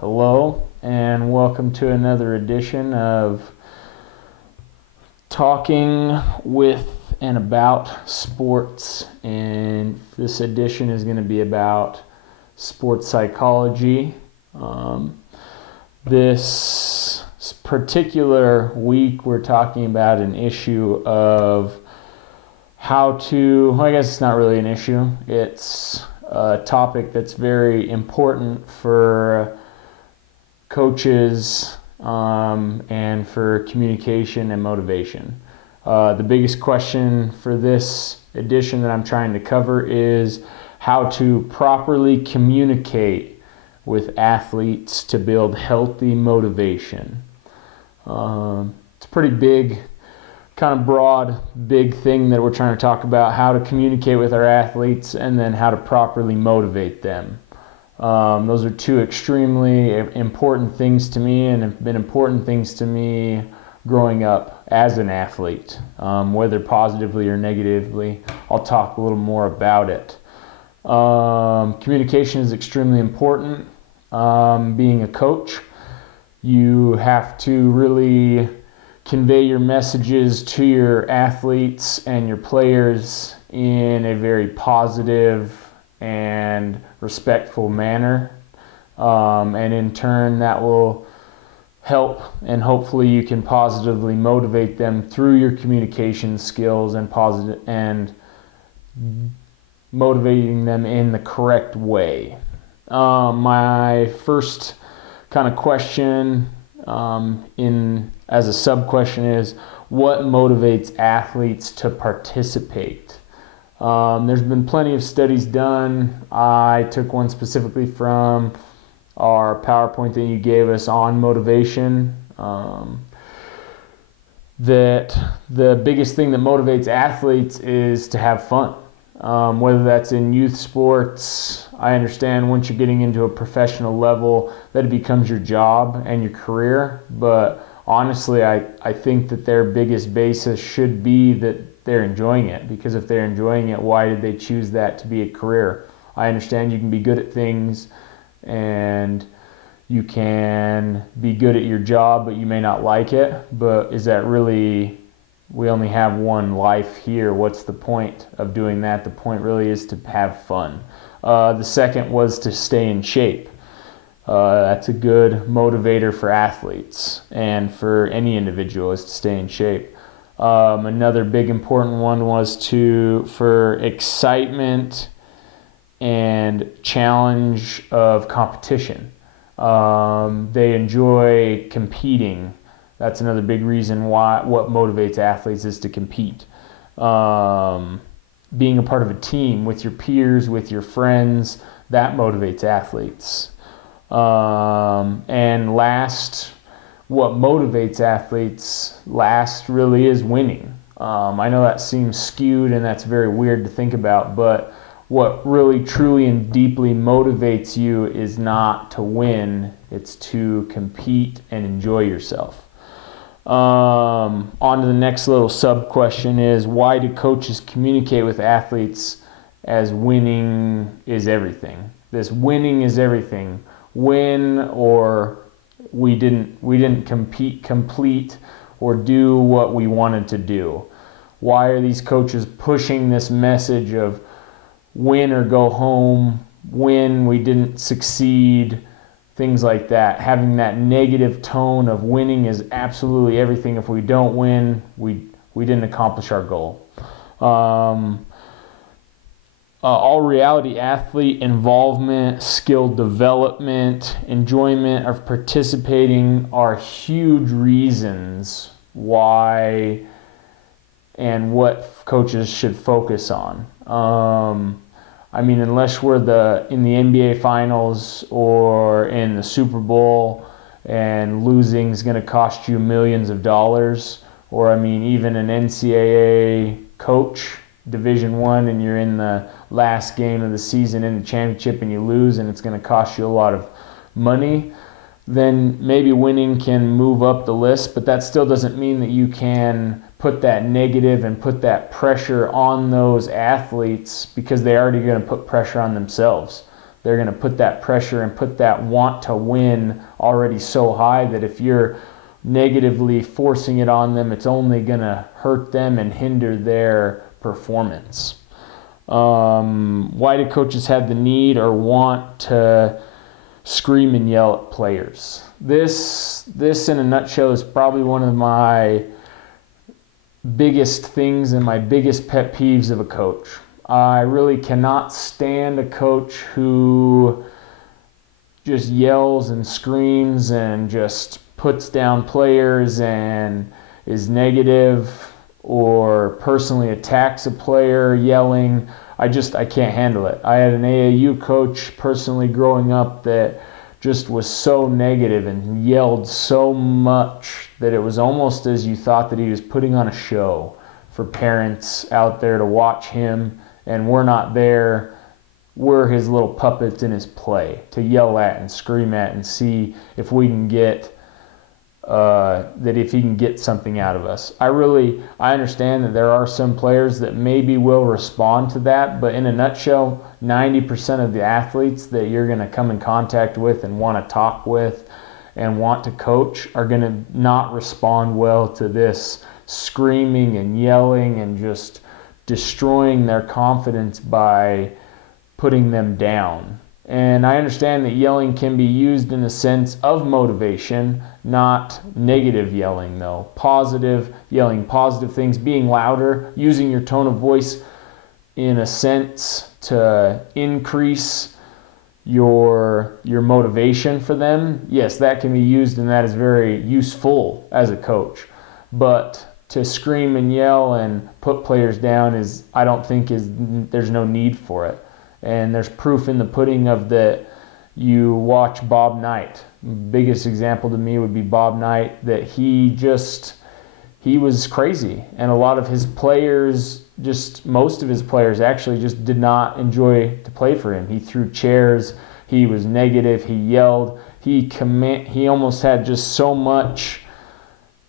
Hello, and welcome to another edition of Talking with and About Sports. And this edition is going to be about sports psychology. This particular week, we're talking about an issue of how to, well, I guess it's not really an issue. It's a topic that's very important for coaches and for communication and motivation. The biggest question for this edition that I'm trying to cover is how to properly communicate with athletes to build healthy motivation. It's a pretty big, kind of broad, big thing that we're trying to talk about, how to communicate with our athletes and then how to properly motivate them. Those are two extremely important things to me and have been important things to me growing up as an athlete, whether positively or negatively. I'll talk a little more about it. Communication is extremely important. Being a coach, you have to really convey your messages to your athletes and your players in a very positive and respectful manner, and in turn that will help, and hopefully you can positively motivate them through your communication skills and motivating them in the correct way. My first kind of question as a sub question is, what motivates athletes to participate? There's been plenty of studies done. I took one specifically from our PowerPoint that you gave us on motivation. That the biggest thing that motivates athletes is to have fun. Whether that's in youth sports, I understand once you're getting into a professional level that it becomes your job and your career, but honestly I think that their biggest basis should be that they're enjoying it, because if they're enjoying it, why did they choose that to be a career? I understand you can be good at things and you can be good at your job, but you may not like it. But is that really, we only have one life here. What's the point of doing that? The point really is to have fun. The second was to stay in shape. That's a good motivator for athletes and for any individual, is to stay in shape. Another big important one was for excitement and challenge of competition. They enjoy competing. That's another big reason why what motivates athletes is to compete. Being a part of a team with your peers, with your friends, that motivates athletes. And last, what motivates athletes last really is winning. I know that seems skewed and that's very weird to think about, but what really truly and deeply motivates you is not to win, it's to compete and enjoy yourself. On to the next little sub question is, why do coaches communicate with athletes as winning is everything? This winning is everything. Win or we didn't complete or do what we wanted to do. Why are these coaches pushing this message of win or go home, win, we didn't succeed, things like that? Having that negative tone of winning is absolutely everything. If we don't win, we didn't accomplish our goal. All reality athlete involvement, skill development, enjoyment of participating are huge reasons why and what coaches should focus on. I mean, unless we're in the NBA Finals or in the Super Bowl and losing is going to cost you millions of dollars, or I mean, even an NCAA coach, Division I, and you're in the last game of the season in the championship and you lose and it's going to cost you a lot of money, then maybe winning can move up the list, but that still doesn't mean that you can put that negative and put that pressure on those athletes, because they're already going to put pressure on themselves. They're going to put that pressure and put that want to win already so high that if you're negatively forcing it on them, it's only going to hurt them and hinder their performance. Why do coaches have the need or want to scream and yell at players? This in a nutshell is probably one of my biggest things and my biggest pet peeves of a coach. I really cannot stand a coach who just yells and screams and just puts down players and is negative or personally attacks a player yelling. I can't handle it. I had an AAU coach personally growing up that just was so negative and yelled so much that it was almost as you thought that he was putting on a show for parents out there to watch him, and we're not there. We're his little puppets in his play to yell at and scream at and see if we can get if he can get something out of us. I understand that there are some players that maybe will respond to that, but in a nutshell, 90% of the athletes that you're going to come in contact with and want to talk with and want to coach are going to not respond well to this screaming and yelling and just destroying their confidence by putting them down. And I understand that yelling can be used in a sense of motivation, not negative yelling though. Positive, yelling positive things, being louder, using your tone of voice in a sense to increase your motivation for them. Yes, that can be used and that is very useful as a coach. But to scream and yell and put players down there's no need for it. And there's proof in the pudding of that. You watch Bob Knight. Biggest example to me would be Bob Knight, that he was crazy. And a lot of his players, most of his players actually just did not enjoy to play for him. He threw chairs. He was negative. He yelled. He almost had just so much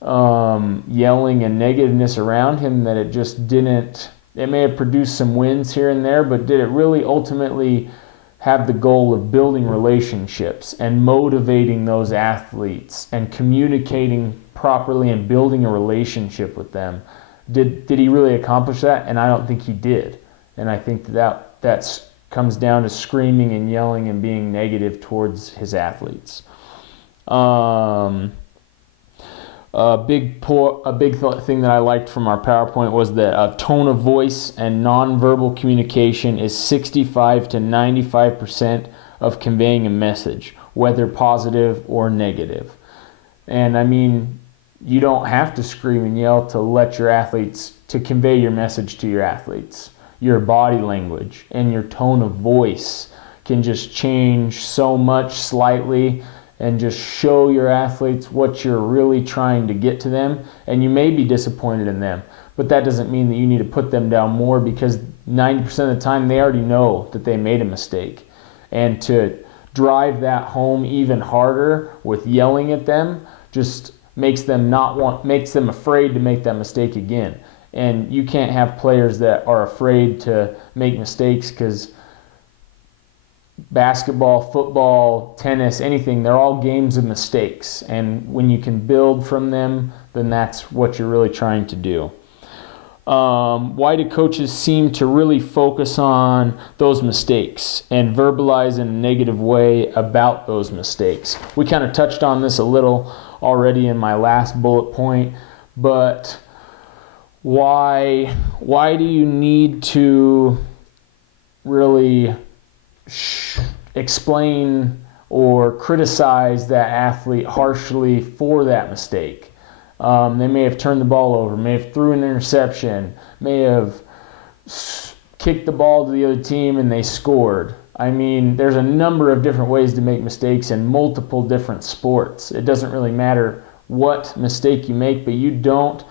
yelling and negativeness around him that it just didn't. It may have produced some wins here and there, but did it really ultimately have the goal of building relationships and motivating those athletes and communicating properly and building a relationship with them? Did he really accomplish that? And I don't think he did. And I think that comes down to screaming and yelling and being negative towards his athletes. A big thing that I liked from our PowerPoint was that a tone of voice and nonverbal communication is 65 to 95% of conveying a message, whether positive or negative. And I mean, you don't have to scream and yell to convey your message to your athletes. Your body language and your tone of voice can just change so much slightly and just show your athletes what you're really trying to get to them. And you may be disappointed in them, but that doesn't mean that you need to put them down more, because 90% of the time they already know that they made a mistake. And to drive that home even harder with yelling at them just makes them afraid to make that mistake again. And you can't have players that are afraid to make mistakes, because basketball, football, tennis, anything, they're all games of mistakes. And when you can build from them, then that's what you're really trying to do. Why do coaches seem to really focus on those mistakes and verbalize in a negative way about those mistakes? We kind of touched on this a little already in my last bullet point, but why do you need to really explain or criticize that athlete harshly for that mistake? They may have turned the ball over, may have threw an interception, may have kicked the ball to the other team and they scored. I mean, there's a number of different ways to make mistakes in multiple different sports. It doesn't really matter what mistake you make, but you don't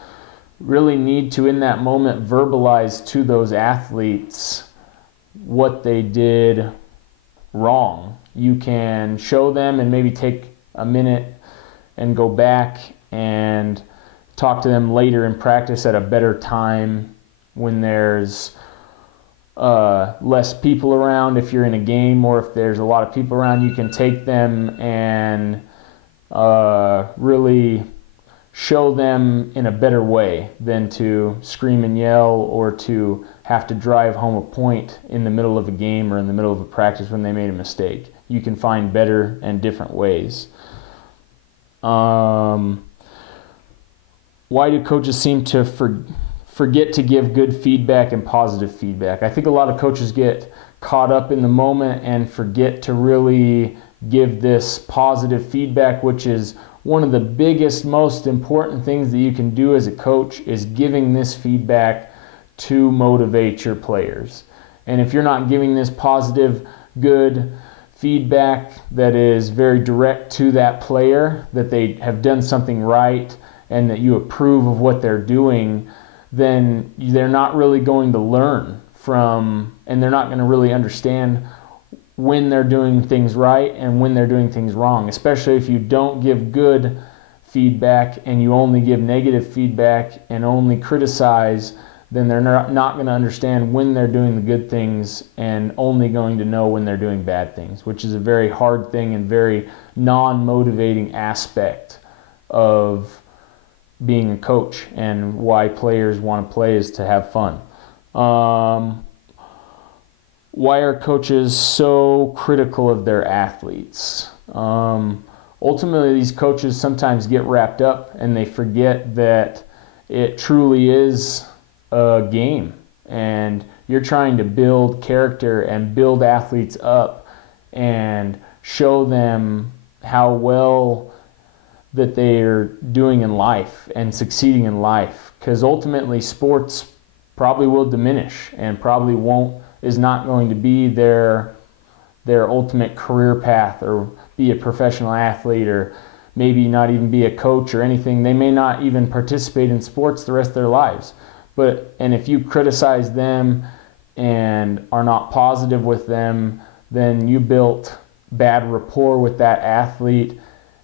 really need to, in that moment, verbalize to those athletes what they did wrong. You can show them and maybe take a minute and go back and talk to them later in practice at a better time when there's less people around, if you're in a game or if there's a lot of people around, you can take them and really show them in a better way than to scream and yell or to have to drive home a point in the middle of a game or in the middle of a practice when they made a mistake. You can find better and different ways. Why do coaches seem to forget to give good feedback and positive feedback? I think a lot of coaches get caught up in the moment and forget to really give this positive feedback, which is one of the biggest, most important things that you can do as a coach, is giving this feedback to motivate your players. And if you're not giving this positive, good feedback that is very direct to that player, that they have done something right and that you approve of what they're doing, then they're not really going to learn from, and they're not going to really understand when they're doing things right and when they're doing things wrong, especially if you don't give good feedback and you only give negative feedback and only criticize. Then they're not going to understand when they're doing the good things and only going to know when they're doing bad things, which is a very hard thing and very non-motivating aspect of being a coach, and why players want to play is to have fun. Why are coaches so critical of their athletes? Ultimately, these coaches sometimes get wrapped up and they forget that it truly is a game, and you're trying to build character and build athletes up and show them how well that they're doing in life and succeeding in life, because ultimately sports probably will diminish and probably is not going to be their ultimate career path, or be a professional athlete, or maybe not even be a coach or anything. They may not even participate in sports the rest of their lives. And if you criticize them and are not positive with them, then you built bad rapport with that athlete.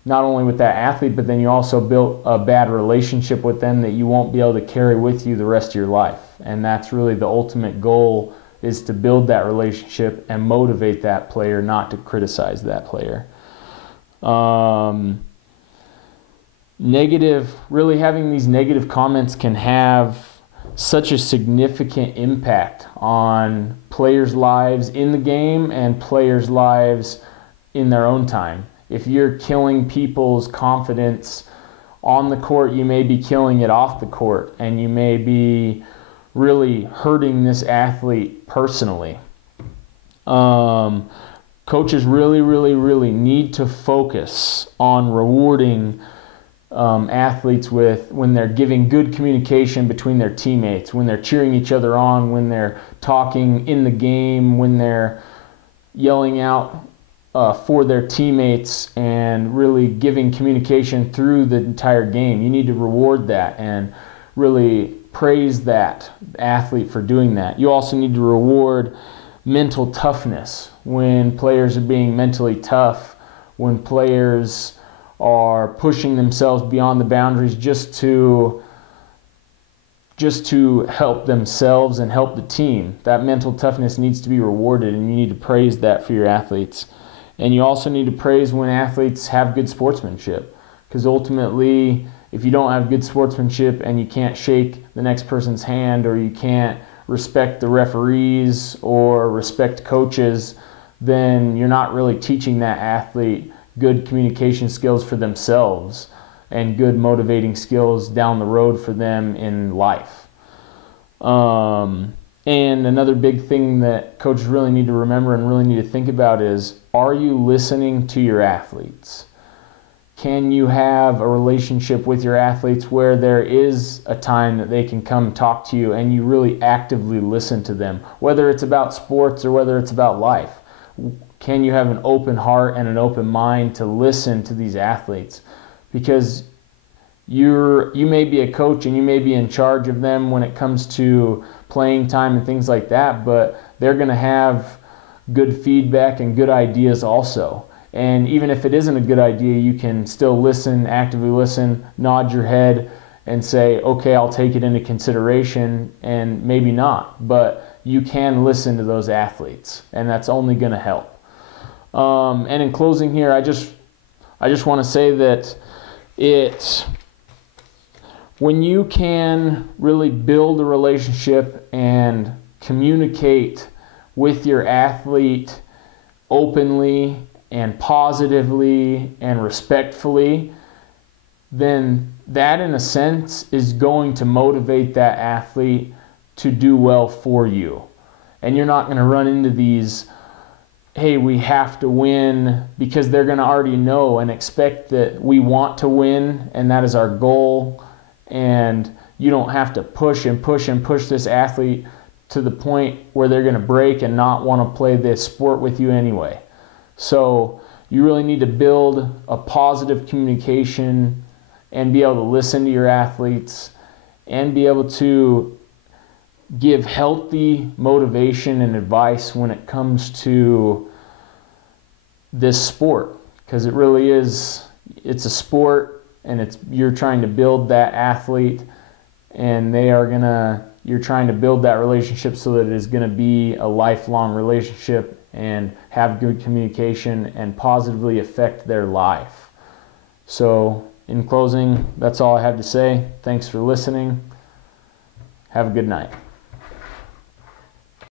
Not only with that athlete, but then you also built a bad relationship with them that you won't be able to carry with you the rest of your life. And that's really the ultimate goal, is to build that relationship and motivate that player, not to criticize that player. Really having these negative comments can have such a significant impact on players' lives in the game and players' lives in their own time. If you're killing people's confidence on the court, you may be killing it off the court, and you may be really hurting this athlete personally. Coaches really need to focus on rewarding athletes when they're giving good communication between their teammates, when they're cheering each other on, when they're talking in the game, when they're yelling out for their teammates, and really giving communication through the entire game. You need to reward that and really praise that athlete for doing that. You also need to reward mental toughness when players are being mentally tough, when players are pushing themselves beyond the boundaries just to help themselves and help the team. That mental toughness needs to be rewarded, and you need to praise that for your athletes. And you also need to praise when athletes have good sportsmanship, because ultimately, if you don't have good sportsmanship and you can't shake the next person's hand, or you can't respect the referees or respect coaches, then you're not really teaching that athlete good communication skills for themselves and good motivating skills down the road for them in life. And another big thing that coaches really need to remember and really need to think about is, are you listening to your athletes? Can you have a relationship with your athletes where there is a time that they can come talk to you and you really actively listen to them, whether it's about sports or whether it's about life? Can you have an open heart and an open mind to listen to these athletes? Because you may be a coach and you may be in charge of them when it comes to playing time and things like that, but they're going to have good feedback and good ideas also. And even if it isn't a good idea, you can still listen, actively listen, nod your head and say, okay, I'll take it into consideration, and maybe not. But you can listen to those athletes, and that's only going to help. And in closing here, I just want to say that when you can really build a relationship and communicate with your athlete openly and positively and respectfully, then that in a sense is going to motivate that athlete to do well for you. And you're not going to run into these, hey, we have to win, because they're going to already know and expect that we want to win and that is our goal. And you don't have to push and push and push this athlete to the point where they're going to break and not want to play this sport with you anyway. So you really need to build a positive communication and be able to listen to your athletes and be able to give healthy motivation and advice when it comes to this sport, because it really is, it's a sport, and you're trying to build that athlete, and you're trying to build that relationship so that it is going to be a lifelong relationship and have good communication and positively affect their life. So in closing, that's all I have to say. Thanks for listening. Have a good night.